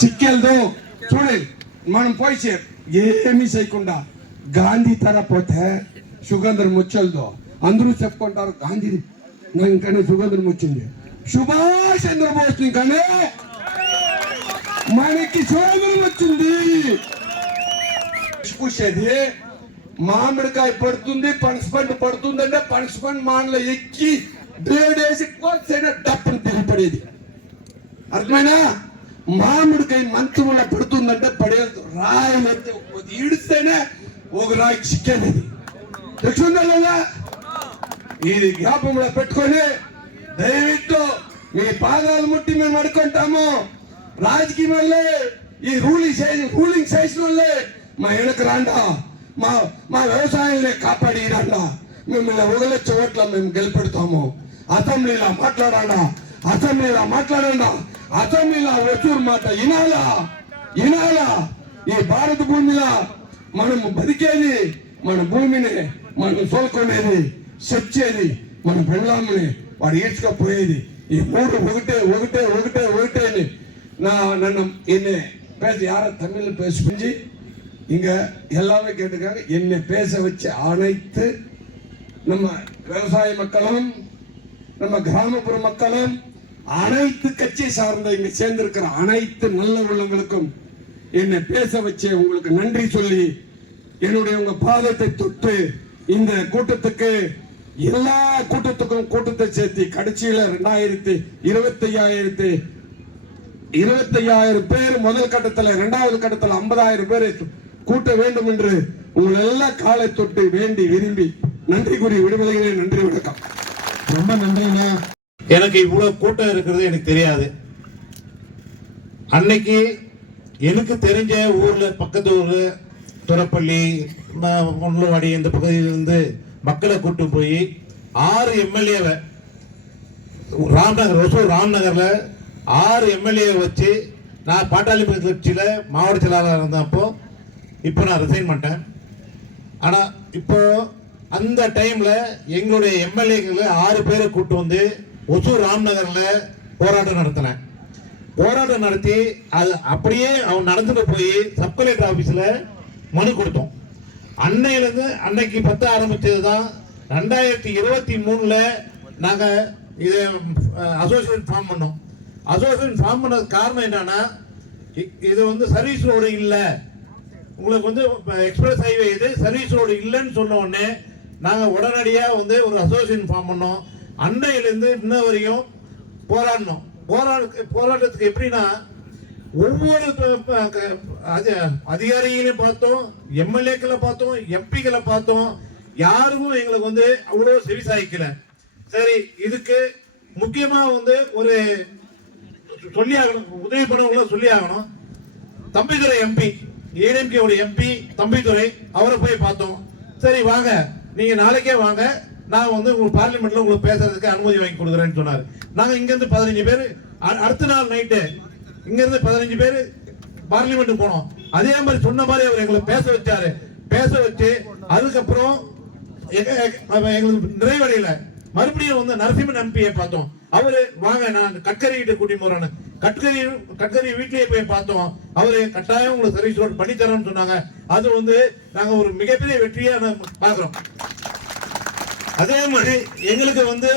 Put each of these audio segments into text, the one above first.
చిక్కెళ్దు చూడు మనం పోయి ఏమి చేయకుండా గాంధీ తర పోతే సుగంధం వచ్చేదో అందరూ చెప్పుకుంటారు గాంధీ ఇంకానే సుగంధం వచ్చింది సుభాష్ చంద్రబోస్ ఇంకానే మనకి సుగంధం వచ్చింది చూసేది మామిడికాయ పడుతుంది పనసపండు పడుతుందంటే పనసపండు మానలో ఎక్కి బ్లేడేసి కోసైనా డప్పును తిరిగిపడేది అర్థమైనా మామిడికాయ మంచంలో పడుతుందంటే పడేది రాయలైతే ఈడిస్తేనే ఒక రాయికి చిక్కేది తెచ్చుకుందా ఇది జ్ఞాపంలో పెట్టుకొని దయవిట్టు మీ పాదాలు ముట్టి మేము అడుకుంటాము రాజకీయంలో ఈ రూలింగ్ చేసిన వాళ్ళే మా వెనక రాండా మా వ్యవసాయాన్ని కాపాడి రండా మిమ్మల్ని వదిలే ఓట్ల మేము గెలిపెడతాము అసెంబ్లీలో మాట్లాడా అసెంబ్లీలో వచ్చూరు మాట వినాలా ఈ భారత భూమిలో మనము బతికేది మన భూమిని మనం తోలుకునేది సచ్చేది మన పెళ్ళామని వాడు ఈడ్చుకపోయేది ఈ మూడు ఒకటే అని நன்னும் என்ன பேச யார தமிழ்ல பேசி இங்க எல்லாமே கேட்டுக்காங்க என்னை பேச வச்ச அனைத்து நம்ம விவசாய மக்களும் நம்ம கிராமப்புற மக்களும் அனைத்து கட்சி சார்ந்த இங்க சேர்ந்திருக்கிற அனைத்து நல்ல உள்ளங்களுக்கும் என்னை பேச வச்ச உங்களுக்கு நன்றி சொல்லி என்னுடைய உங்க பாதத்தை தொட்டு இந்த கூட்டத்துக்கு எல்லா கூட்டத்துக்கும் கூட்டத்தை சேர்த்து கடைசியில 25,000 பேர் முதல் கட்டத்தில் இரண்டாவது கட்டத்தில் 50,000 பேரை கூட்ட வேண்டும் என்று உங்கள் எல்லா காலை தொட்டு வேண்டி விரும்பி நன்றி கூறி விடுவதையே நன்றி வணக்கம். ரொம்ப நன்றிங்க. எனக்கு இவ்வளவு கூட்டம் இருக்கிறது எனக்கு தெரியாது. அன்னைக்கு எனக்கு தெரிஞ்ச ஊர்ல பக்கத்து ஊர்ல துறப்பள்ளி முள்ளவாடி இந்த பகுதியிலிருந்து மக்களை கூட்டு போய் 6 எம்எல்ஏவை ராம்நகர்ல 6 எம்எல்ஏ வச்சு நான் பாட்டாளி கட்சியில மாவட்ட செயலாளர் இருந்தப்போ இப்போ நான் ரிசைன் பண்ணிட்டேன். ஆனால் இப்போ அந்த டைம்ல எங்களுடைய எம்எல்ஏக்களை 6 பேரை கூட்டு வந்து ஒசூர் ராம்நகர்ல போராட்டம் நடத்தினேன். போராட்டம் நடத்தி அது அப்படியே அவன் நடந்துட்டு போய் சப் கலெக்டர் ஆபீஸ்ல மனு கொடுத்தோம். அன்னையிலிருந்து அன்னைக்கு 10 ஆரம்பிச்சது தான் 2023ல நாங்க இது அசோசியேஷன் ஃபார்ம் பண்ணோம். அசோசியேஷன் ஃபார்ம் பண்ணது காரணம் என்னன்னா இது வந்து சர்வீஸ் ரோடு இல்லை, உங்களுக்கு வந்து எக்ஸ்பிரஸ் ஹைவே இது சர்வீஸ் ரோடு இல்லைன்னு சொன்ன உடனே நாங்கள் உடனடியாக வந்து ஒரு அசோசியேஷன் ஃபார்ம் பண்ணோம். அன்னையிலேருந்து இன்ன வரையும் போராடினோம். போராட்டத்துக்கு எப்படின்னா ஒவ்வொரு அதிகாரிகளையும் பார்த்தோம், எம்எல்ஏக்களை பார்த்தோம், எம்பிக்களை பார்த்தோம், யாருக்கும் எங்களுக்கு வந்து அவ்வளோ செவிசாய்க்கல. சரி, இதுக்கு முக்கியமாக வந்து ஒரு சொல்லி ஆகணும், உதவி பண்ணவங்கள சொல்லி ஆகணும். தம்பிதுரை எம்பி, ஏடிஎம்கே எம்பி தம்பிதுரை, அவரை போய் பார்த்தோம். சரி வாங்க, நீங்க நாளைக்கே வாங்க, நான் வந்து உங்களுக்கு பார்லிமெண்ட்ல உங்களுக்கு பேசுறதுக்கு அனுமதி வாங்கி கொடுக்குறேன்னு சொன்னாரு. நாங்க இங்க இருந்து 15 பேர் அடுத்த நாள் நைட்டு இங்க இருந்து 15 பேர் பார்லிமெண்ட் போனோம். அதே மாதிரி சொன்ன மாதிரி அவர் எங்களை பேச வச்சாரு. பேச வச்சு அதுக்கப்புறம் எங்களுக்கு நிறைவடையில மறுபடியும் வந்து நரசிம்மன் எம்பியை பார்த்தோம். அவரு வாங்க நான் கட்கரி கிட்ட கூட்டி போறேன்னு கட்கரி வீட்லயே போய் பார்த்தோம். அவரு கட்டாயம் உங்களுக்கு சர்வீஸ் ரோட் பண்ணி தரோம்னு சொன்னாங்க. அது வந்து நாங்க ஒரு மிகப்பெரிய வெற்றியா பாக்குறோம். அதே மாதிரி எங்களுக்கு வந்து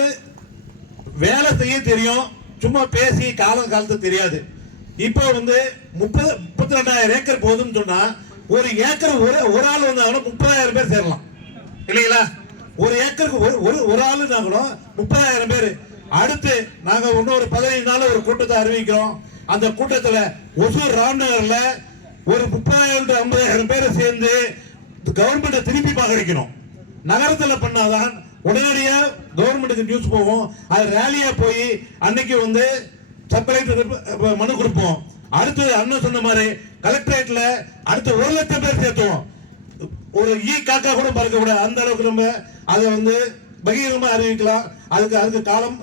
வேலை செய்ய தெரியும், சும்மா பேசி காலத்து தெரியாது. இப்போ வந்து 32,000 ஏக்கர் போதும்னு சொன்னா ஒரு ஏக்கர் ஒரு ஆள் வந்தாங்கன்னா 30,000 பேர் சேரலாம் இல்லைங்களா? ஒரு ஏக்கருக்கு ஒரு ஆளு நாங்களும் 30,000 பேர். அடுத்து நாங்க இன்னொரு 15 நாள் ஒரு கூட்டத்தை அறிவிக்கிறோம். அந்த கூட்டத்துல ஒசூர் ராம்நகர்ல ஒரு 30,000 50,000 பேரை சேர்ந்து கவர்மெண்ட்டை திருப்பி பார்க்கணும். நகரத்துல பண்ணாதான் உடனடியா கவர்மெண்ட்டுக்கு நியூஸ் போவோம். அது ரேலியா போய் அன்னைக்கு வந்து சப் கலெக்டர் மனு கொடுப்போம். அடுத்து அண்ணன் சொன்ன மாதிரி கலெக்டரேட்ல அடுத்து 1,00,000 பேர் சேர்த்துவோம். ஒரு காக்கா கூட பறக்க கூடாது, அந்த அளவுக்கு நம்ம அதை வந்து பகிரங்கமா அறிவிக்கலாம். அதுக்கு காலம்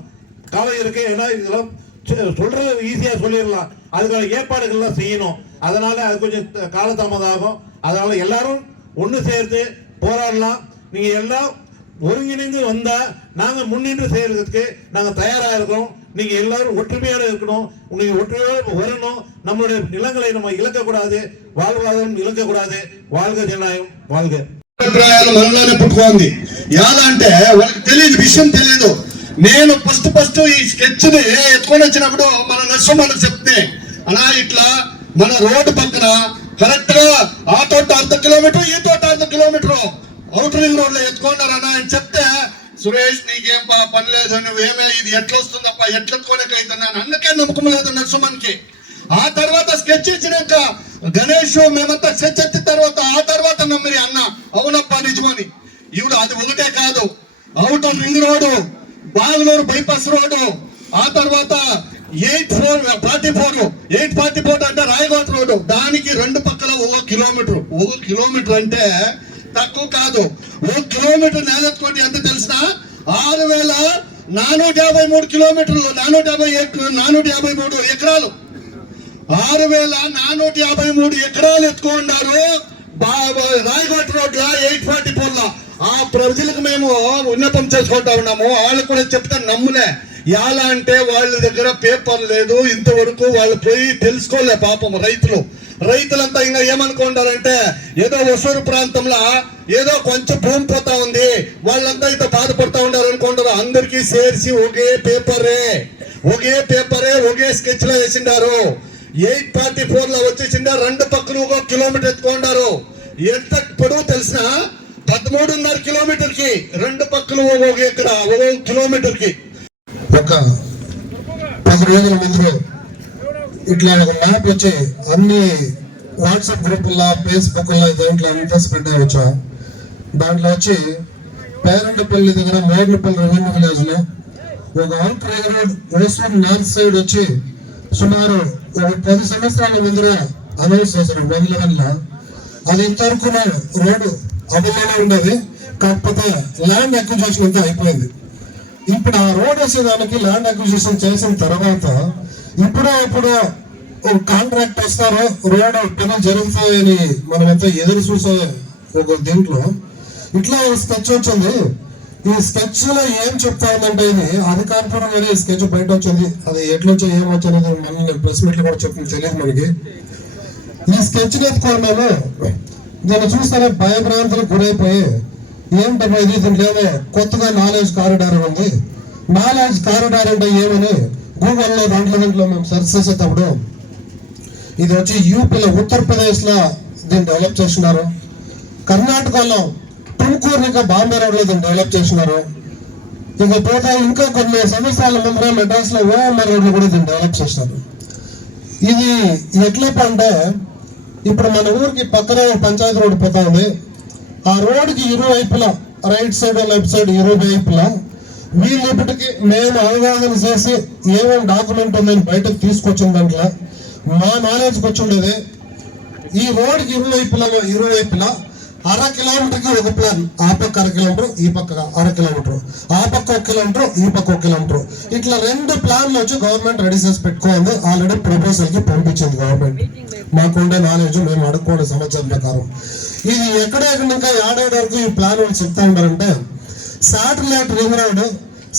இருக்கு. ஏன்னா இதெல்லாம் சொல்றது ஈஸியா சொல்லிடலாம், அதுக்கான ஏற்பாடுகள்லாம் செய்யணும். அதனால அது கொஞ்சம் காலதாமதம் ஆகும். அதனால எல்லாரும் ஒன்று சேர்த்து போராடலாம். நீங்க எல்லாம் ஒருங்கிணைந்து வந்தா நாங்க முன்னின்று செய்யறதுக்கு நாங்க தயாரா இருக்கிறோம். நீங்க எல்லாரும் ஒற்றுமையாக இருக்கணும், நீங்க ஒற்றுமையாக வரணும். நம்மளுடைய நிலங்களை நம்ம இழக்கக்கூடாது, வாழ்வாதாரம் இழக்கக்கூடாது. வாழ்க ஜனநாயகம், வாழ்க. అభిప్రాయాలు మనలోనే పుట్టుకోండి. ఎలా అంటే వాళ్ళకి తెలియదు, విషయం తెలియదు. నేను ఫస్ట్ ఈ స్కెచ్ ని ఎత్తుకొని వచ్చినప్పుడు మన నష్టం మనకు చెప్తే అలా ఇట్లా మన రోడ్డు పక్కన కరెక్ట్ గా ఆ తోట 1/2 కిలోమీటర్, ఈ తోట 1/2 కిలోమీటర్ అవుటర్ రింగ్ రోడ్ లో ఎత్తుకున్నారన్నా అని చెప్తే, సురేష్ నీకేం పని లేదు, నువ్వేమే ఇది ఎట్లా వస్తుందప్ప, ఎట్లా ఎత్తుకోలేకైతున్నాను, అందుకే నమ్మకం లేదు నరసింహన్కి. ఆ తర్వాత స్కెచ్ ఇచ్చినాక గణేష్ మేమంతా స్కెచ్ ఎత్తిన తర్వాత ఆ తర్వాత నమ్మిరి అన్న అవునప్ప నిజమని. ఇప్పుడు అది ఒకటే కాదు, outer ring road, Bagalur bypass road, ఆ తర్వాత 844 అంటే రాయగోట రోడ్డు, దానికి 2 పక్కల 1 కిలోమీటర్. 1 కిలోమీటర్ అంటే తక్కువ కాదు. 1 కిలోమీటర్ నేలెత్తుకోండి ఎంత తెలిసిన 6,453 కిలోమీటర్లు, 453 ఎకరాలు, 6,453 ఎకరాలు ఎత్తుకున్నారు రాయగోట రోడ్ లో 844 లో. ఆ ప్రజలకు మేము విన్నపం చేసుకుంటా ఉన్నాము. వాళ్ళకు కూడా చెప్తే నమ్ములే. ఎలా అంటే వాళ్ళ దగ్గర పేపర్ లేదు, ఇంతవరకు వాళ్ళు పోయి తెలుసుకోలే. పాపం రైతులంతా ఇంకా ఏమనుకుంటారంటే ఏదో ఒసూరు ప్రాంతంలో ఏదో కొంచెం భూమి పోతా ఉంది, వాళ్ళంతా ఇంత బాధపడతా ఉన్నారు అనుకుంటారు. అందరికీ చేర్చి ఒకే పేపరే ఒకే స్కెచ్ లో వేసిండారు. 844 లో వచ్చేసిండా 2 పక్కన 1 కిలోమీటర్ ఎత్తుకున్నారు. ఎంత పొడవు తెలిసిన 13.5 కిలోమీటర్ కి 2 పక్కలు 1 కిలోమీటర్ కి. ఒక 10 రోజుల ముందు ఇట్లా ఒక మ్యాప్ వచ్చి అన్ని వాట్సాప్ గ్రూపుల్లో, ఫేస్బుక్లో దాంట్లో అంతా స్ప్రెడ్ అయ్యొచ్చా. దాంట్లో వచ్చి పేరంటపల్లి దగ్గర మోర్నపల్లి రెవెన్యూ విలేజ్ లో ఒక out road Hosur north side వచ్చి సుమారు ఒక 10 సంవత్సరాల ముందుగా అనౌన్స్ చేశారు 2011లో. అది ఇంతవరకు రోడ్డు అమల్లోనే ఉండేది, కాకపోతే ల్యాండ్ అక్విజిషన్ అంతా అయిపోయింది. ఇప్పుడు ఆ రోడ్ వేసేదానికి ల్యాండ్ అక్విజిషన్ చేసిన తర్వాత ఇప్పుడు కాంట్రాక్ట్ వస్తారు, రోడ్ పనులు జరుగుతాయని మనమంతా ఎదురు చూసే ఒక దీంట్లో ఇట్లా స్కెచ్ వచ్చింది. ఈ స్కెచ్ లో ఏం చెప్తా ఉందంటే ఇది అధికారపూర్వమైన ఈ స్కెచ్ బయట వచ్చింది. అది ఎట్లొచ్చో ఏమొచ్చనేది మన ప్రెస్ మీట్ లో కూడా చెప్పింది, తెలియదు మనకి. ఈ స్కెచ్ ఎత్తుకోవాలి మేము దీన్ని చూస్తేనే భయభ్రాంతులకు గురైపోయి ఏంటమ్మా ఇది, దీంట్లో ఏమో కొత్తగా నాలెడ్జ్ కారిడార్ ఉంది. నాలెడ్జ్ కారిడార్ అంటే ఏమని గూగుల్లో దాంట్లో మేము సెర్చ్ చేసేటప్పుడు ఇది వచ్చి యూపీలో ఉత్తరప్రదేశ్ లో దీన్ని డెవలప్ చేస్తున్నారు. కర్ణాటకలో టుమ్కూరు ఇంకా బాంబే రోడ్ లో దీన్ని డెవలప్ చేస్తున్నారు. ఇకపోతే ఇంకా కొన్ని సంవత్సరాల ముందర మెడ్రాస్ లో ఓఎంఆర్ రోడ్ లో కూడా దీన్ని డెవలప్ చేస్తున్నారు. ఇది ఎట్లా అంటే ఇప్పుడు మన ఊరికి పక్కన పంచాయతీ రోడ్డు పోతా ఉంది. ఆ రోడ్డుకి ఇరువైపులా రైట్ సైడ్ లెఫ్ట్ సైడ్ ఇరువైపులా వీళ్ళిప్పటికి మేము అవగాహన చేసి ఏమేమి డాక్యుమెంట్ ఉందని బయటకు తీసుకొచ్చిన దాంట్లో మా నాలెడ్జ్కి వచ్చి ఉండేది. ఈ రోడ్డుకి ఇరువైపులా 1/2 కిలోమీటర్కి ఒక ప్లాన్, ఆ పక్క 1/2 కిలోమీటర్, ఈ పక్క 1/2 కిలోమీటర్, ఆ పక్క 1 కిలోమీటర్, ఈ పక్క 1 కిలోమీటర్, ఇట్లా 2 ప్లాన్లు వచ్చి గవర్నమెంట్ రెడీ చేసి పెట్టుకోండి. ఆల్రెడీ ప్రపోజల్ కి పంపించింది గవర్నమెంట్. మాకుండే నాలెడ్జ్ మేము అడుక్కోండి సమాచారం ప్రకారం. ఇది ఎక్కడెక్కడ ఇంకా ఏడాది వరకు ఈ ప్లాన్ వాళ్ళు చెప్తా ఉంటారంటే శాటిలైట్ రింగ్ రోడ్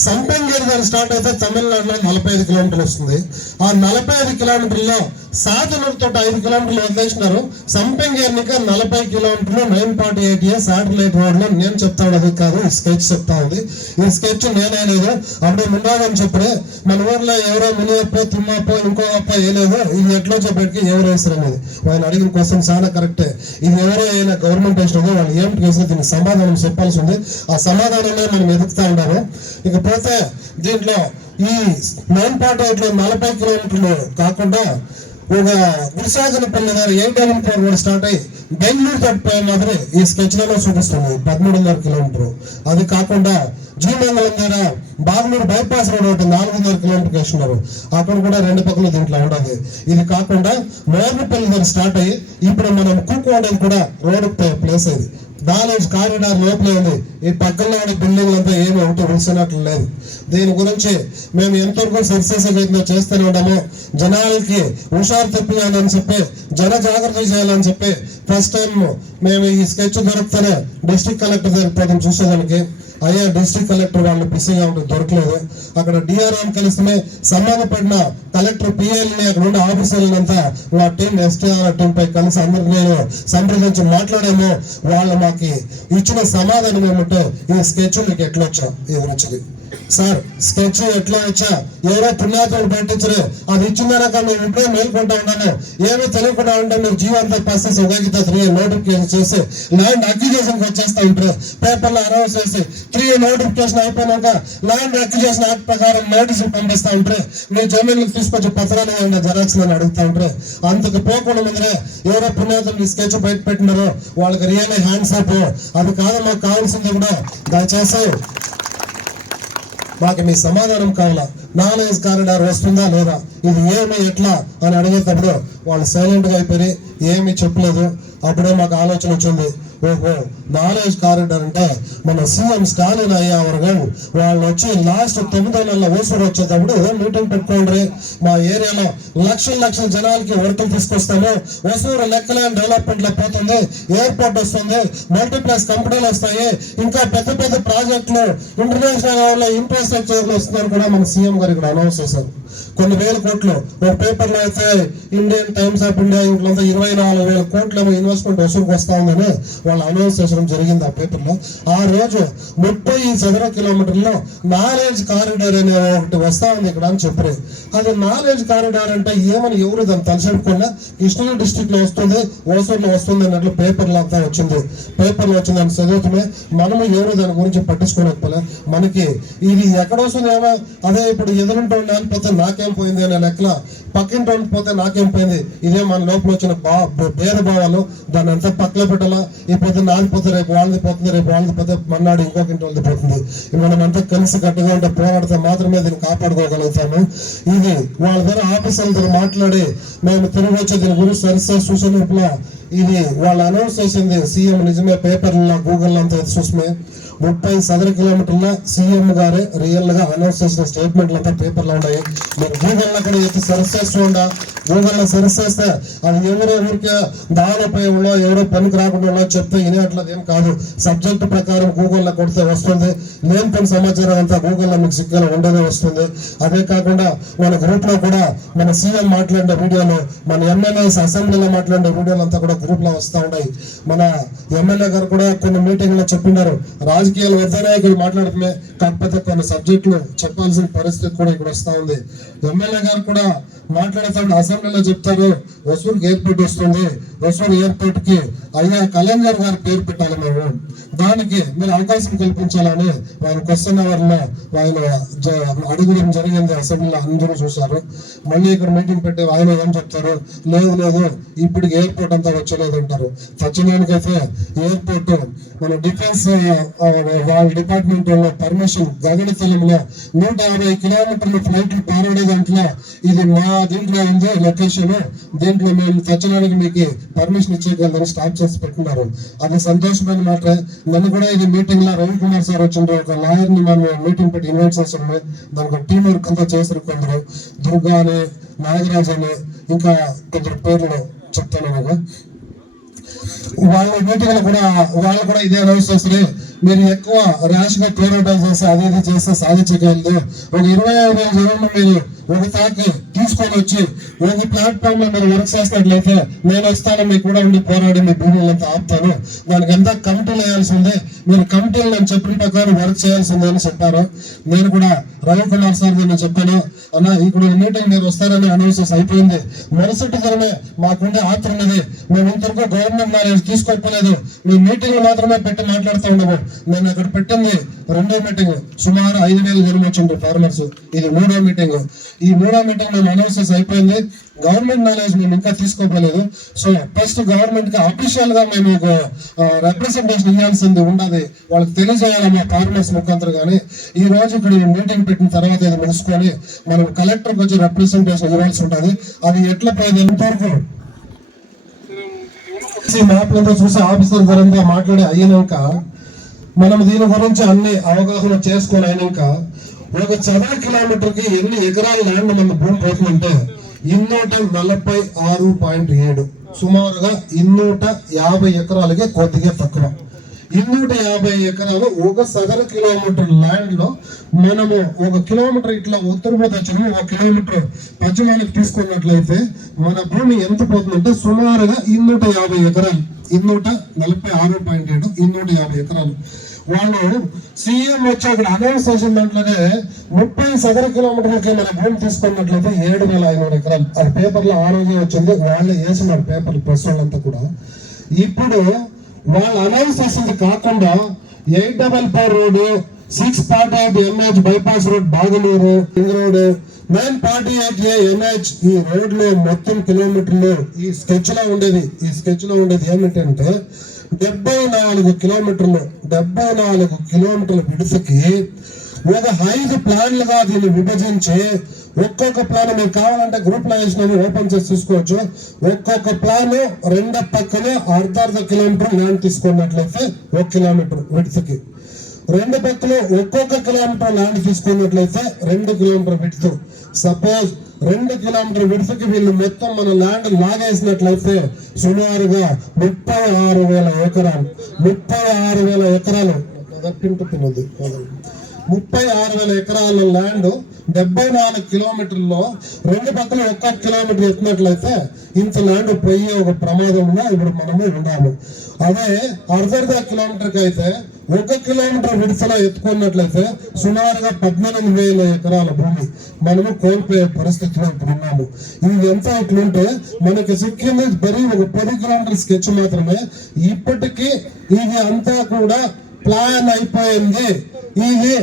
సంపెంగేర్ దగ్గర స్టార్ట్ అయితే తమిళనాడులో 45 కిలోమీటర్లు వస్తుంది. ఆ 45 కిలోమీటర్లో సాధనతో 5 కిలోమీటర్లు వదిలేసినారు. సంపెంగేర్నిక 40 కిలోమీటర్లు 9.8 శాటిలైట్ రోడ్ లో నేను చెప్తా ఉన్నది కాదు, ఈ స్కెచ్ చెప్తా ఉంది. ఈ స్కెచ్ నేనే లేదు, అప్పుడు ముందాగని చెప్పడే మన ఊర్లో ఎవరో మునియప్పో తిమ్మప్పో ఇంకో అప్ప వేయలేదు. ఇది ఎట్లా చెప్పేటికి ఎవరు వేస్తారు అనేది ఆయన అడిగిన క్వశ్చన్ చాలా కరెక్టే. ఇది ఎవరో అయినా గవర్నమెంట్ వేసినదో వాళ్ళు ఏమిటి వేసినా దీనికి సమాధానం చెప్పాల్సి ఉంది. ఆ సమాధానమే మనం ఎదుగుతా ఉన్నారు. ఇకపోతే దీంట్లో ఈ 9.8 40 కిలోమీటర్లు కాకుండా ఒక గుడిసాగనపల్లి దగ్గర 8 కూడా స్టార్ట్ అయ్యి బెంగళూరు తప్పిపోయే మాదిరి ఈ స్కెచ్ లలో చూపిస్తుంది 13.5 కిలోమీటర్. అది కాకుండా జీమంగళం దగ్గర బాగలూరు బైపాస్ రోడ్ ఒకటి 4.5 కిలోమీటర్ వేస్తున్నారు. అక్కడ కూడా 2 పక్కలు దీంట్లో ఉండదు. ఇది కాకుండా మోర్నపల్లి దగ్గర స్టార్ట్ అయ్యి ఇప్పుడు మనం కూకోవడానికి కూడా రోడ్ ప్లేస్ అయింది. నాలెడ్జ్ కారిడార్ లోపలే ఉంది. ఈ పక్కన బిల్డింగ్ అంతా ఏమి ఒకటి ఉడిసినట్లు లేదు. దీని గురించి మేము ఎంతవరకు సక్సెస్ చేస్తూనే ఉన్నాము. జనాలకి హుషారు తెప్పియాలని చెప్పి జన జాగ్రత్త చేయాలని చెప్పి ఫస్ట్ టైం మేము ఈ స్కెచ్ దొరుకుతానే డిస్ట్రిక్ట్ కలెక్టర్ దగ్గర చూసేదానికి అయ్యా డిస్ట్రిక్ట్ కలెక్టర్ వాళ్ళు బిజీగా ఉంటే దొరకలేదు. అక్కడ డిఆర్ఎం కలిస్తే సంబంధపడిన కలెక్టర్ పిఎల్ని అక్కడ ఉండే ఆఫీసర్లంతా మా టీం ఎస్టీఆర్ టీం పై కలిసి అందరికి నేను సంప్రదించి మాట్లాడాము. వాళ్ళు మాకు ఇచ్చిన సమాధానం ఏమంటే ఈ స్కెచ్ మీకు ఎట్లా వచ్చా ఎదురొచ్చింది సార్, స్కెచ్ ఎట్లా వచ్చా ఎవరో పుణ్యాతులు పెట్టించరు, అది ఇచ్చిందనక మేము ఇప్పుడే మేల్కొంటా ఉన్నాను. ఏమీ తెలియకుండా ఉంటే మీరు జీవంతో పర్సెస్ ఉపయోగిత 3 నోటిఫికేషన్ చేసి ల్యాండ్ అక్విజిషన్కి వచ్చేస్తా ఉంటారు. పేపర్లో అనౌన్స్ చేసి 3 నోటిఫికేషన్ అయిపోయినాక ల్యాండ్ అక్విజిషన్ యాక్ట్ ప్రకారం నోటీసులు పంపిస్తా ఉంటారు. మీ జమీన్లకు తీసుకొచ్చి పత్రాలు ఏమైనా జెరాక్స్ అని అడుగుతా ఉంటారు. అంతకు పోకుండా ముందరే ఎవరో పుణ్యాతులు ఈ స్కెచ్ బయట పెట్టినారో వాళ్ళకి రియల్ హ్యాండ్స్ అప్. అది కాదు మాకు కావాల్సింది కూడా. దయచేసి మాకు మీ సమాధానం కావాలా. నాలెడ్జ్ కారిడార్ వస్తుందా లేదా, ఇది ఏమి ఎట్లా అని అడిగేటప్పుడు వాళ్ళు సైలెంట్ గా అయిపోయి ఏమి చెప్పలేదు. అప్పుడే మాకు ఆలోచన వచ్చింది, ఓహో నాలెడ్జ్ కారిడార్ అంటే మన సీఎం స్టాలిన్ అయ్యా వాళ్ళు వచ్చి లాస్ట్ 9 నెలల ఓసూరు వచ్చేటప్పుడు మీటింగ్ పెట్టుకోండి, మా ఏరియాలో లక్షల జనాలకి వర్కులు తీసుకొస్తాము, ఓసూరు లెక్కలేని డెవలప్మెంట్ లో పోతుంది, ఎయిర్పోర్ట్ వస్తుంది, మల్టీప్లెక్స్ కంపెనీలు వస్తాయి, ఇంకా పెద్ద ప్రాజెక్టులు ఇంటర్నేషనల్ లెవెల్లో ఇన్ఫ్రాస్ట్రక్చర్ వస్తుందని కూడా మన సీఎం గారు ఇక్కడ అనౌన్స్ చేశారు. కొన్ని వేల కోట్లు ఒక పేపర్లో అయితే ఇండియన్ టైమ్స్ ఆఫ్ ఇండియా ఇంట్లో 24,000 కోట్లు ఏమో ఇన్వెస్ట్మెంట్ వసూలుకు వస్తా ఉందని వాళ్ళు అనౌన్స్ చేయడం జరిగింది ఆ పేపర్లో. ఆ రోజు 30 చదరపు కిలోమీటర్లో నాలెడ్జ్ కారిడార్ అనే ఒకటి వస్తా ఉంది ఇక్కడ అని చెప్పారు. అది నాలెడ్జ్ కారిడార్ అంటే ఏమని ఎవరు దాన్ని తలచెప్పుకున్నా కృష్ణా డిస్ట్రిక్ట్ లో వస్తుంది, ఓసూరులో వస్తుంది అన్నట్లు పేపర్లో అంతా వచ్చింది. పేపర్లో వచ్చిందని చదువుతుమే మనము ఎవరు దాని గురించి పట్టించుకోలేకపోలే. మనకి ఇది ఎక్కడ వస్తుంది ఏమో, అదే ఇప్పుడు ఎదురుంటూ లేకపోతే నాకేం పోయింది అనే లెక్కల పక్కింటి పోతే నాకేం పోయింది, ఇదే మన లోపల వచ్చిన భేదభావాలు. దాన్ని అంతా పక్కన పెట్టాలా. ఈ పొద్దు నాది పోతే రేపు వాళ్ళది పోతుంది, రేపు వాళ్ళది పోతే మన్నాడు ఇంకొక ఇంటి వాళ్ళది పోతుంది. మనం అంతా కలిసి గట్టిగా ఉంటే పోరాడితే మాత్రమే దీన్ని కాపాడుకోగలుగుతాము. ఇది వాళ్ళ దగ్గర ఆఫీసర్ల దగ్గర మాట్లాడి మేము తిరిగి వచ్చే దీని గురించి సరిసే సూచనలో ఇది వాళ్ళు అనౌన్స్ చేసింది సీఎం నిజమే. పేపర్లో గూగుల్ అంతా చూసమే 30 చదరపు కిలోమీటర్ల సీఎం గారే రియల్ గా అనౌన్స్ చేసిన స్టేట్మెంట్లు అంతా పేపర్లో ఉన్నాయి. మీరు గూగుల్లో కూడా ఎత్తి సెర్చ్ చేస్తుండా, గూగుల్లో సెర్చ్ చేస్తే అది ఎవరో ఊరికే దానిపైలో ఎవరో పనికి రాకుండా చెప్తే వినేట్లది ఏం కాదు. సబ్జెక్టు ప్రకారం గూగుల్లో కొడితే వస్తుంది. లేని పని సమాచారం అంతా గూగుల్లో మీకు సిగ్గులు ఉండేదే వస్తుంది. అదే కాకుండా మన గ్రూప్ లో కూడా మన సీఎం మాట్లాడిన వీడియోలు, మన ఎమ్మెల్యేస్ అసెంబ్లీలో మాట్లాడిన వీడియోలు అంతా కూడా గ్రూప్ లో వస్తూ ఉన్నాయి. మన ఎమ్మెల్యే గారు కూడా కొన్ని మీటింగ్ లో చెప్పినారు, రాజకీయాలు వద్దనే ఇక్కడ మాట్లాడుతున్నా, కాకపోతే కొన్ని సబ్జెక్టులు చెప్పాల్సిన పరిస్థితి కూడా ఇక్కడ వస్తా ఉంది. ఎమ్మెల్యే గారు కూడా మాట్లాడతాడు, అసెంబ్లీలో చెప్తారు ఓసూరుకి ఎయిర్పోర్ట్ వస్తుంది, ఓసూరు ఎయిర్పోర్ట్ కి అయ్యా కళ్యాణ్ గారు పేరు పెట్టాలి, మేము దానికి మీరు అవకాశం కల్పించాలని ఆయన క్వశ్చన్ అవర్ లో ఆయన అడగడం జరిగింది. అసెంబ్లీలో అందరూ చూశారు. మళ్ళీ ఇక్కడ మీటింగ్ పెట్టి ఆయన ఏం చెప్తారు, లేదు ఇప్పటికి ఎయిర్పోర్ట్ అంతా వచ్చలేదు అంటారు. సత్యనారాయణకైతే ఎయిర్పోర్ట్ మన డిఫెన్స్ వాళ్ళ డిపార్ట్మెంట్ లో పర్మిషన్ గగనతలంలో 150 కిలోమీటర్ల ఫ్లైట్లు పారాడే దాంట్లో ఇది మా దీంట్లో ఉంది లొకేషన్, దీంట్లో మేము సత్యనారాయణకి మీకు పర్మిషన్ ఇచ్చేయగలని స్టాప్ చేసి పెట్టుకున్నారు. అది సంతోషమైన మాట. నన్ను కూడా ఇది మీటింగ్ లో రవికుమార్ సార్ వచ్చిండ్రు, ఒక లాయర్ ని మనం మీటింగ్ పెట్టి ఇన్వైట్ చేస్తున్నాం. దానికి టీం వర్క్ అంతా చేసారు. కొందరు దుర్గా అని, నాగరాజ్ అని, ఇంకా కొందరు పేర్లు చెప్తాను నేను. వాళ్ళ మీటింగ్ లో కూడా వాళ్ళు కూడా ఇదే అనౌన్స్ చేస్తారు, మీరు ఎక్కువ ర్యాష్ గా పోరాటాలు చేస్తే అది ఇది చేస్తే సాధించగలదు. ఒక 25,000 జనంలో మీరు ఒక తాకి తీసుకొని వచ్చి ఒక ప్లాట్ఫామ్ లో మీరు వర్క్ చేసినట్లయితే నేను వస్తాను, మీకు కూడా ఉండి పోరాడి మీ భూములంతా ఆపుతాను. దానికి ఎంత కమిటీలు వేయాల్సి ఉంది, మీరు కమిటీలు నేను చెప్పిన ప్రకారం వర్క్ చేయాల్సిందే అని చెప్పారు. నేను కూడా రవికుమార్ సార్ నేను చెప్పాను, అన్న ఇక్కడ మీటింగ్ మీరు వస్తారని అనౌన్స్ అయిపోయింది. మరుసటి ధరనే మాకుండే ఆత్రం ఇది, మేము ఇంతవరకు గవర్నమెంట్ నాలెడ్జ్ తీసుకోకపోలేదు, మీ మీటింగ్ మాత్రమే పెట్టి మాట్లాడుతూ ఉండము. నేను అక్కడ పెట్టింది 2వ మీటింగ్, సుమారు 5,000 జనం వచ్చిండ్రు ఫార్మర్స్. ఇది 3వ మీటింగ్. ఈ 3వ మీటింగ్ మేము అనౌన్సెస్ అయిపోయింది. గవర్నమెంట్ నాలెడ్జ్ మేము ఇంకా తీసుకోలేదు. సో ఫస్ట్ గవర్నమెంట్ కి అఫీషియల్ గా మేము రిప్రజెంటేషన్ ఇవ్వాల్సింది ఉండదు, వాళ్ళకి తెలియజేయాలి మా ఫార్మర్స్ ముఖాంతరం. కానీ ఈ రోజు ఇక్కడ మీటింగ్ పెట్టిన తర్వాత ఇది ముడుచుకొని మనం కలెక్టర్కి వచ్చి రిప్రజెంటేషన్ ఇవ్వాల్సి ఉంటుంది. అది ఎట్లా పోయింది ఎంతవరకు మ్యాప్లంతా చూసి ఆఫీసర్ ధరంతా మాట్లాడి అయినాక మనం దీని గురించి అన్ని అవగాహన చేసుకొని అయినాక ఒక చదరపు కిలోమీటర్కి ఎన్ని ఎకరాల ల్యాండ్ మన భూమి పోతుందంటే 246.7, సుమారుగా 250 ఎకరాలకే కొద్దిగా తక్కువ. 250 ఎకరాలు 1 చదర కిలోమీటర్ ల్యాండ్ లో మనము 1 కిలోమీటర్ ఇట్లా ఉత్తరపోత వచ్చాము, 1 కిలోమీటర్ పశ్చిమానికి తీసుకున్నట్లయితే మన భూమి ఎంత పోతుందంటే సుమారుగా 250 ఎకరాలు, 246.7, 250 ఎకరాలు. వాళ్ళు సీఎం వచ్చి అక్కడ అనౌన్స్ చేసిన దాంట్లోనే 30 చదర కిలోమీటర్లకి మన భూమి తీసుకున్నట్లయితే 7,500 ఎకరాలు. అది పేపర్లో ఆ రోజే వచ్చింది, వాళ్ళే వేసినారు పేపర్లు, ప్రెస్ వాళ్ళంతా కూడా. ఇప్పుడు వాళ్ళు అనౌన్స్ చేసింది కాకుండా 844 road, 648 NH bypass road Bagalur ring road, 948A NH ఈ రోడ్ లో మొత్తం కిలోమీటర్లు ఈ స్కెచ్ లో ఉండేది ఏమిటంటే 74 కిలోమీటర్లు, 74 కిలోమీటర్ల విడుదలకి ఒక 5 ప్లాన్లుగా దీన్ని విభజించి ఒక్కొక్క ప్లాన్ మీకు కావాలంటే గ్రూప్ లో వేసినాము, ఓపెన్ చేసి చూసుకోవచ్చు. ఒక్కొక్క ప్లాన్ 2 పక్కన అర్ధ కిలోమీటర్ ల్యాండ్ తీసుకున్నట్లయితే 1 కిలోమీటర్ విడుదలకి, 2 పక్కన ఒక్కొక్క కిలోమీటర్ ల్యాండ్ తీసుకున్నట్లయితే 2 కిలోమీటర్ విడుతు. సపోజ్ 2 కిలోమీటర్ విడుదలకి వీళ్ళు మొత్తం మన ల్యాండ్ లాగేసినట్లయితే సుమారుగా 36,000 ఎకరాలు, 36,000 ఎకరాలు 36,000 ఎకరాల ల్యాండ్ 74 కిలోమీటర్లో 2 పక్కన 1 కిలోమీటర్ ఎత్తినట్లయితే ఇంత ల్యాండ్ పోయే ఒక ప్రమాదంలో ఇప్పుడు మనము ఉన్నాము. అదే అర్ధ కిలోమీటర్కి అయితే 1 కిలోమీటర్ విడుదల ఎత్తుకున్నట్లయితే సుమారుగా 18,000 ఎకరాల భూమి మనము కోల్పోయే పరిస్థితిలో ఇప్పుడు ఉన్నాము. ఇది ఎంత ఇట్లుంటే మనకి సిక్కింది బరీ ఒక 10 కిలోమీటర్ స్కెచ్ మాత్రమే. ఇప్పటికీ ఇది అంతా కూడా ప్లాన్ అయిపోయింది. ఇది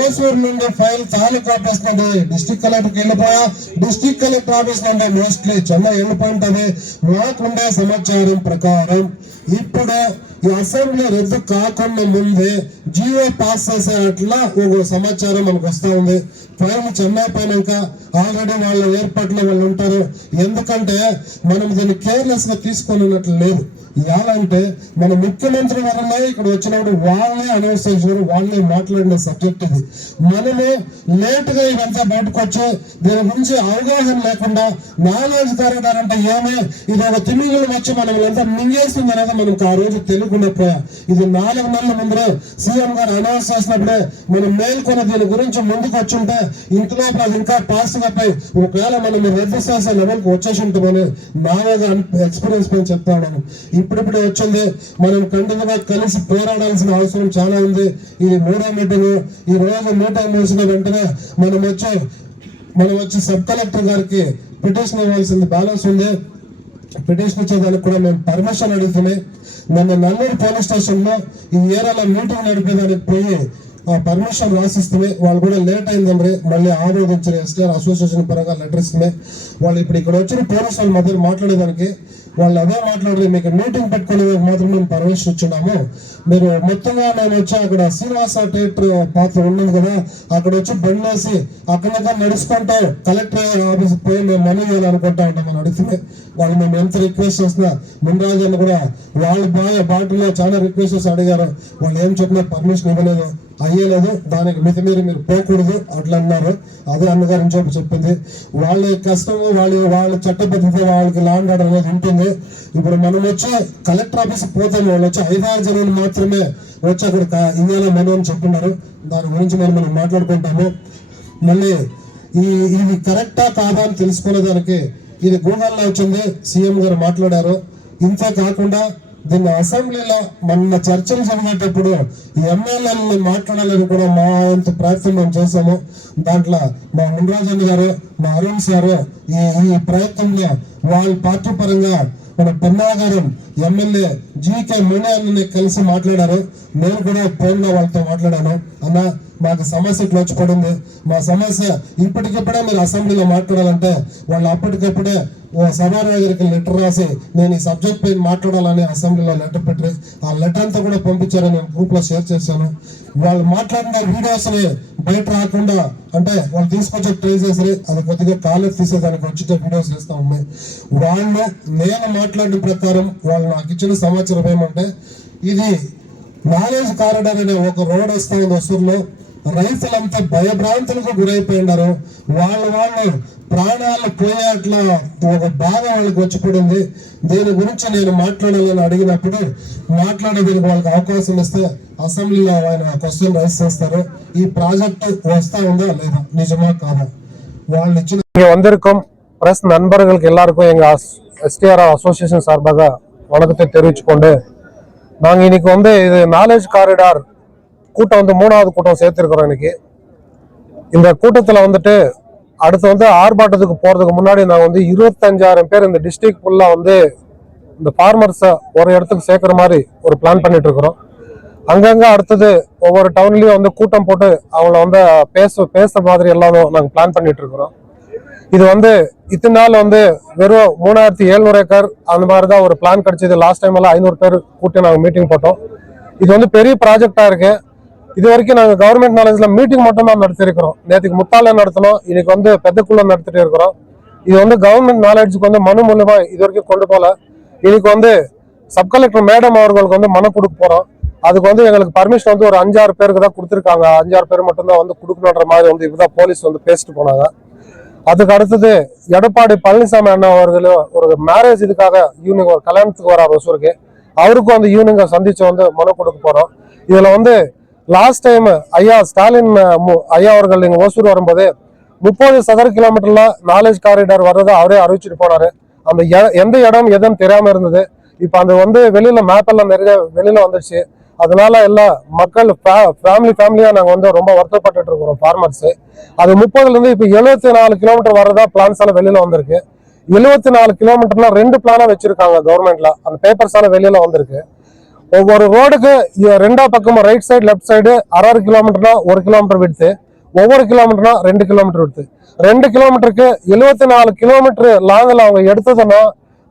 ఓసూరు నుండి ఫైల్ తాలూకా ఆఫీస్ నుండి డిస్ట్రిక్ట్ కలెక్టర్కి వెళ్ళిపోయా, డిస్ట్రిక్ట్ కలెక్టర్ ఆఫీస్ నుండి మోస్ట్లీ చెన్నై వెళ్ళిపోయింటది. మాకుండే సమాచారం ప్రకారం ఇప్పుడు ఈ అసెంబ్లీ రద్దు కాకుండా ముందే జియో పాస్ చేసేట్లా ఒక సమాచారం మనకు వస్తూ ఉంది. ఫైల్ చెన్నై పోయినాక ఆల్రెడీ వాళ్ళ ఏర్పాట్లు వాళ్ళు ఉంటారు. ఎందుకంటే మనం దీన్ని కేర్లెస్ గా తీసుకున్నట్లు లేదు. ఇవాళంటే మన ముఖ్యమంత్రి వరనే ఇక్కడ వచ్చినప్పుడు వాళ్ళే అనౌన్స్ చేసినారు, వాళ్ళే మాట్లాడిన సబ్జెక్ట్ ఇది. మనము లేట్ గా ఇదంతా బయటకు వచ్చి దీని గురించి అవగాహన లేకుండా నాలెడ్జ్ కారిడార్ అంటే ఏమే, ఇది ఒక తిమింగలు వచ్చి మనం ఎంత మింగేస్తుంది అనేది మనకు ఆ రోజు తెలియకుండా పోయా. ఇది 4 నెలల ముందరే సీఎం గారు అనౌన్స్ చేసినప్పుడే మనం మేల్కొని దీని గురించి ముందుకు వచ్చి ఉంటే ఇంట్లో అది ఇంకా పాస్ గా పోయి ఒకవేళ మనం రద్దు చేసే లెవెల్కి వచ్చేసి ఉంటామని నాగా ఎక్స్పీరియన్స్ పైన చెప్తా ఉన్నాను. ఇప్పుడిప్పుడే వచ్చింది, మనం కంటిన్యూగా కలిసి పోరాడాల్సిన అవసరం చాలా ఉంది. ఇది 3వ మీటింగ్. ఈ రోజు మీటింగ్ ముగిసిన వెంటనే మనం వచ్చి సబ్ కలెక్టర్ గారికి పిటిషన్ ఇవ్వాల్సింది బ్యాలెన్స్ ఉంది. పిటిషన్ ఇచ్చేదానికి కూడా మేము పర్మిషన్ అడుగుతున్నాయి. నల్లూరు పోలీస్ స్టేషన్ లో ఈ ఏరియాలో మీటింగ్ నడిపేదానికి పోయి పర్మిషన్ రాసిస్తున్నాయి. వాళ్ళు కూడా లేట్ అయిందండి, మళ్ళీ ఆమోదించిన ఎస్టీఆర్ అసోసియేషన్ పరంగా లెటర్ ఇస్తున్నాయి. వాళ్ళు ఇప్పుడు ఇక్కడ వచ్చిన పోలీసు వాళ్ళ మధ్య మాట్లాడేదానికి వాళ్ళు అదే మాట్లాడలేదు, మీకు మీటింగ్ పెట్టుకునేదానికి మాత్రం మేము పర్మిషన్ ఇచ్చున్నాము. మీరు మొత్తంగా మేము వచ్చి అక్కడ శ్రీనివాస థియేటర్ పాత్ర ఉన్నది కదా, అక్కడ వచ్చి బండ్లేసి అక్కడ నడుచుకుంటూ కలెక్టర్ ఆఫీస్ పోయి మేము మనీ వేయాలనుకుంటా ఉంటామని అడుగుతుంది. వాళ్ళు మేము ఎంత రిక్వెస్ట్ చేస్తున్నా ముందు కూడా వాళ్ళు బాగా బాటిలో చాలా రిక్వెస్ట్ అడిగారు. వాళ్ళు ఏం చెప్పినా పర్మిషన్ ఇవ్వలేదు, అయ్యలేదు, దానికి మితిమీరి మీరు పోకూడదు అట్లా అన్నారు. అదే అన్నగారు చెప్పింది. వాళ్ళ కష్టము వాళ్ళ చట్టబద్ధత వాళ్ళకి లాండ్ ఆర్డర్ అనేది ఉంటుంది. ఇప్పుడు మనం వచ్చి కలెక్టర్ ఆఫీస్ పోతాము, వాళ్ళు వచ్చి 5-6 జనాలు మాత్రమే వచ్చి అక్కడ ఇయ్యాలో మనం అని చెప్తున్నారు. దాని గురించి మనం మాట్లాడుకుంటాము. మళ్ళీ ఇది కరెక్టా కాదా అని తెలుసుకునేదానికి ఇది గూగుల్లో వచ్చింది, సీఎం గారు మాట్లాడారు. ఇంతే కాకుండా దీన్ని అసెంబ్లీలో మన చర్చలు జరిగేటప్పుడు ఎమ్మెల్యేలను మాట్లాడాలని కూడా మా ఎంత ప్రయత్నం మేము చేశాము. దాంట్లో మా మున్రాజన్ గారు, మా అరుణ్ సారు ఈ ప్రయత్నంలో వాళ్ళ పార్టీ పరంగా మన పన్నాగారం ఎమ్మెల్యే జీకే మునియాన్ని కలిసి మాట్లాడారు. నేను కూడా ఫోన్లో వాళ్ళతో మాట్లాడాను. అన్న మాకు సమస్య ఇట్లా వచ్చి పడింది, మా సమస్య ఇప్పటికిప్పుడే మీరు అసెంబ్లీలో మాట్లాడాలంటే వాళ్ళు అప్పటికప్పుడే ఓ సభానాయకుడికి లెటర్ రాసి నేను ఈ సబ్జెక్ట్ పైన మాట్లాడాలని అసెంబ్లీలో లెటర్ పెట్టి ఆ లెటర్ అంతా కూడా పంపించారని నేను గ్రూప్ లో షేర్ చేశాను. వాళ్ళు మాట్లాడిన వీడియోస్ ని బయట రాకుండా అంటే వాళ్ళు తీసుకొచ్చే ట్రై చేసి అది కొద్దిగా కాలేజ్ తీసేదానికి వచ్చే వీడియోస్ వేస్తా ఉన్నాయి. వాళ్ళు నేను మాట్లాడిన ప్రకారం వాళ్ళు నాకు ఇచ్చిన సమాచారం ఏమంటే ఇది నాలెడ్జ్ కారిడార్ అనే ఒక రోడ్ వస్తా ఉంది వసూరులో. రైతులంతా భయభ్రాంతులకు గురైపోయినారు. వాళ్ళు ప్రాణాలు పోయే అట్లా ఒక బాధ వాళ్ళకి వచ్చి పడింది. దీని గురించి నేను మాట్లాడాలని అడిగినప్పుడు మాట్లాడేందుకు వాళ్ళకి అవకాశం ఇస్తే అసెంబ్లీలో ఆయన క్వశ్చన్ రైజ్ చేస్తారు. ఈ ప్రాజెక్ట్ వస్తా ఉందా లేదా, நிஜமா காதா వాళ్ళు ఇచ్చిన. வந்திருக்கும் பிரஸ் நண்பர்களுக்கு எல்லாருக்கும் எங்க எஸ்டிஆர் அசோசியேஷன் சார்பாக வணக்கத்தை தெரிவிச்சுக்கொண்டு, நாங்க இன்னைக்கு இது நாலேஜ் காரிடார் கூட்டம் 3வது கூட்டம் சேர்த்திருக்கிறோம். இன்னைக்கு இந்த கூட்டத்துல அடுத்து ஆர்ப்பாட்டத்துக்கு போறதுக்கு முன்னாடி நாங்க 25,000 பேர் இந்த டிஸ்ட்ரிக்ட் ஃபுல்லா இந்த ஃபார்மர்ஸை ஒரு இடத்துக்கு சேர்க்கிற மாதிரி ஒரு பிளான் பண்ணிட்டு இருக்கிறோம். அங்கங்க அடுத்தது ஒவ்வொரு டவுன்லயும் கூட்டம் போட்டு அவங்கள பேசுற மாதிரி எல்லாம் நாங்க பிளான் பண்ணிட்டு இருக்கிறோம். இது இத்தனை நாள் வெறும் 3,700 ஏக்கர் அந்த மாதிரி தான் ஒரு பிளான் கிடைச்சது. லாஸ்ட் டைம் எல்லாம் 500 பேர் கூட்டி நாங்க மீட்டிங் போட்டோம். இது பெரிய ப்ராஜெக்டா இருக்கு. இது வரைக்கும் நாங்க கவர்மெண்ட் நாலேஜ்ல மீட்டிங் மட்டும் தான் நடத்திருக்கிறோம். நேற்றுக்கு முத்தால நடத்தணும், இன்னைக்கு பெத்தக்குள்ள நடத்திட்டு இருக்கிறோம். இது கவர்மெண்ட் நாலேஜுக்கு மனு மூலமா இது வரைக்கும் கொண்டு போல. இன்னைக்கு சப் கலெக்டர் மேடம் அவர்களுக்கு மனு கொடுக்க போறோம். அதுக்கு எங்களுக்கு பர்மிஷன் ஒரு 5-6 பேருக்கு தான் கொடுத்துருக்காங்க. 5-6 பேர் மட்டும் தான் கொடுக்கணுன்ற மாதிரி இப்பதான் போலீஸ் பேசிட்டு போனாங்க. அதுக்கு அடுத்தது எடப்பாடி பழனிசாமி அண்ணா அவர்கள் ஒரு மேரேஜ் இதுக்காக ஈவினிங் ஒரு கல்யாணத்துக்கு வரார் ஒசூருக்கு. அவருக்கும் ஈவினிங் சந்திச்சு மனு கொடுக்க போறோம். இதுல லாஸ்ட் டைம் ஐயா ஸ்டாலின் ஐயா அவர்கள் இங்க ஓசூர் வரும்போது 30 சதுர கிலோமீட்டர்ல நாலேஜ் காரிடார் வர்றதை அவரே அறிவிச்சுட்டு போனாரு. அந்த எந்த இடம் எதுன்னு தெரியாம இருந்தது. இப்ப அந்த வெளியில மேப் எல்லாம் நிறைய வெளியில வந்துருச்சு. அதனால எல்லா மக்கள் ஃபேமிலியா நாங்க ரொம்ப வருத்தப்பட்டு இருக்கிறோம் ஃபார்மர்ஸ். அது 30ல இருந்து இப்ப 74 கிலோமீட்டர் வர்றதா பிளான்ஸ் எல்லாம் வெளியில வந்திருக்கு. 74 கிலோமீட்டர்ல 2 பிளானா வச்சிருக்காங்க கவர்மெண்ட்ல. அந்த பேப்பர்ஸ் எல்லாம் வெளியில வந்திருக்கு. ஒவ்வொரு ரோடுக்கு 2 பக்கமும் right side left side 1/2 கிலோமீட்டர்னா 1 kilometre விடுத்து, ஒவ்வொரு கிலோமீட்டர்னா 2 கிலோமீட்டர் விடுத்து. 2 கிலோமீட்டருக்கு 74 கிலோமீட்டர் லாங்கில் அவங்க எடுத்ததுன்னா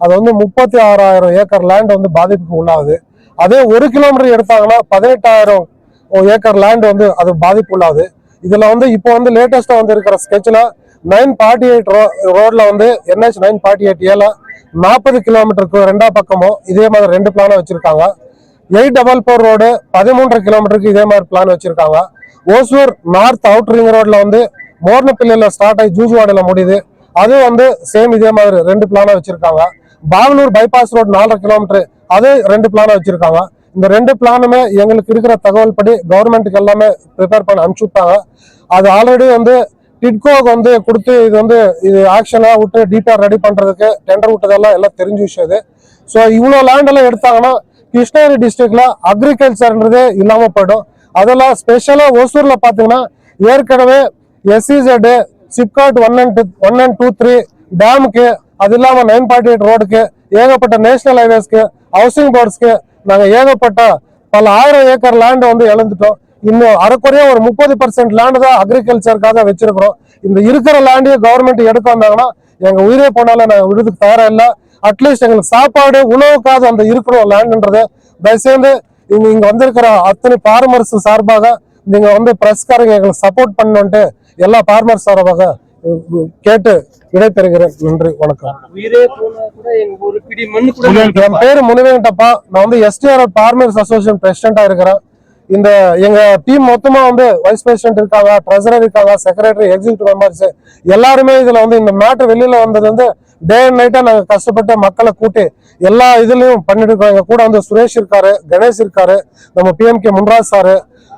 அது 36,000 ஏக்கர் லேண்ட் பாதிப்புக்கு உள்ளாகுது. அதே 1 கிலோமீட்டர் எடுத்தாங்கன்னா 18,000 ஏக்கர் லேண்ட் அது பாதிப்பு உள்ளாகுது. இதுல இப்போ லேட்டஸ்டா இருக்கிற ஸ்கெட்ச்ல 948 ரோட்ல NH 948 40 கிலோமீட்டருக்கு 2 பக்கமும் இதே மாதிரி 2 பிளான வச்சிருக்காங்க. 844 ரோடு 13 கிலோமீட்டருக்கு இதே மாதிரி பிளான் வச்சிருக்காங்க. ஓசூர் நார்த் அவுட்டர் ரிங் ரோட்ல மோர்னப்பிள்ளையில ஸ்டார்ட் ஆகி ஜூஜுவாடியில முடியுது. அது சேம் இதே மாதிரி 2 பிளான வச்சிருக்காங்க. பாகலூர் பைபாஸ் ரோடு 4.5 கிலோமீட்டர் அது 2 பிளான வச்சிருக்காங்க. இந்த 2 பிளானுமே எங்களுக்கு இருக்கிற தகவல் படி கவர்மெண்ட்டுக்கு எல்லாமே ப்ரிப்பேர் பண்ணி அனுப்பிச்சு விட்டாங்க. அது ஆல்ரெடி டிட்கோக்கு கொடுத்து இது ஆக்ஷனா விட்டு டீட்டா ரெடி பண்றதுக்கு டெண்டர் விட்டதெல்லாம் எல்லாம் தெரிஞ்ச விஷயம் இது. ஸோ இவ்வளோ லேண்ட் எல்லாம் எடுத்தாங்கன்னா கிருஷ்ணகிரி டிஸ்ட்ரிக்ட்ல அக்ரிகல்ச்சர்ன்றதே இல்லாம போயிடும். அதெல்லாம் ஸ்பெஷலா ஓசூர்ல பாத்தீங்கன்னா ஏற்கனவே SEZ சிப்காட் 1 and 2, 3 டேமுக்கு, அது இல்லாம 948 ரோடுக்கு, ஏகப்பட்ட நேஷனல் ஹைவேஸ்க்கு, ஹவுசிங் போர்ட்ஸ்க்கு நாங்க ஏகப்பட்ட பல 1000 ஏக்கர் லேண்ட் இழந்துட்டோம். இன்னும் அரைக்குறையா ஒரு 30% லேண்ட் தான் அக்ரிகல்ச்சருக்காக வச்சிருக்கிறோம். இந்த இருக்கிற லேண்டையும் கவர்மெண்ட் எடுக்க வந்தாங்கன்னா எங்க உயிரே போனாலும் நாங்க விடுறதுக்கு தயாரா இல்லை. அட்லீஸ்ட் எங்களுக்கு சாப்பாடு உணவுக்காக இருக்கணும் லேண்ட்ன்றது தயவுசெய்து இங்க வந்திருக்கிற அத்தனை ஃபார்மர்ஸ் சார்பாக நீங்க பிரஸ்காரங்க எங்களுக்கு சப்போர்ட் பண்ணணும்ட்டு எல்லா ஃபார்மர்ஸ் சார்பாக கேட்டு விடைபெறுகிறேன். நன்றி, வணக்கம். என் பேரு முனிவேங்கடப்பா. நான் STR ஃபார்மர்ஸ் அசோசியேஷன் பிரசிடென்டா இருக்கிறேன். இந்த எங்க டீம் மொத்தமா வைஸ் பிரசிடென்ட் இருக்காங்க, ட்ரெஸரர் இருக்காங்க, செக்ரட்டரி, எக்ஸிக்யூட்டிவ் மெம்பர்ஸ் எல்லாருமே இதுல இந்த மேட்டர் வெளியில வந்தது டே அண்ட் நைட்டா நாங்க கஷ்டப்பட்டு மக்களை கூட்டி எல்லா இதுலயும் பண்ணிட்டு இருக்கோம். எங்க கூட சுரேஷ் இருக்காரு, கணேஷ் இருக்காரு, நம்ம PMK Munraj sir,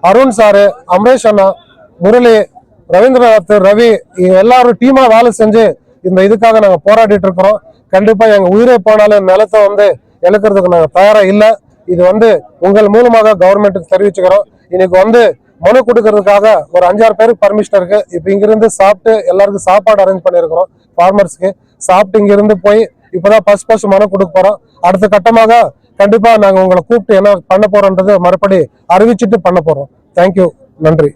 Arun sir, Amaresh அண்ணா, முரளி, ரவீந்திரநாத், ரவி எல்லாரும் டீமா வேலை செஞ்சு இந்த இதுக்காக நாங்க போராடிட்டு இருக்கிறோம். கண்டிப்பா எங்க உயிரை போனாலும் நிலத்தை இழக்கிறதுக்கு நாங்க தயாரா இல்லை. இது உங்கள் மூலமாக கவர்மெண்ட்டுக்கு தெரிவிச்சுக்கிறோம். இன்னைக்கு மனு கொடுக்கறதுக்காக ஒரு 5-6 பேருக்கு பர்மிஷன் இருக்கு. இப்ப இங்கிருந்து சாப்பிட்டு எல்லாருக்கும் சாப்பாடு அரேஞ்ச் பண்ணிருக்கிறோம். ஃபார்மர்ஸ்க்கு சாப்பிட்டு இங்கிருந்து போய் இப்பதான் ஃபர்ஸ்ட் மனு கொடுக்க போறோம். அடுத்த கட்டமாக கண்டிப்பா நாங்க உங்களை கூப்பிட்டு என்ன பண்ண போறோம்ன்றது மறுபடி அறிவிச்சுட்டு பண்ண போறோம். தேங்க்யூ, நன்றி.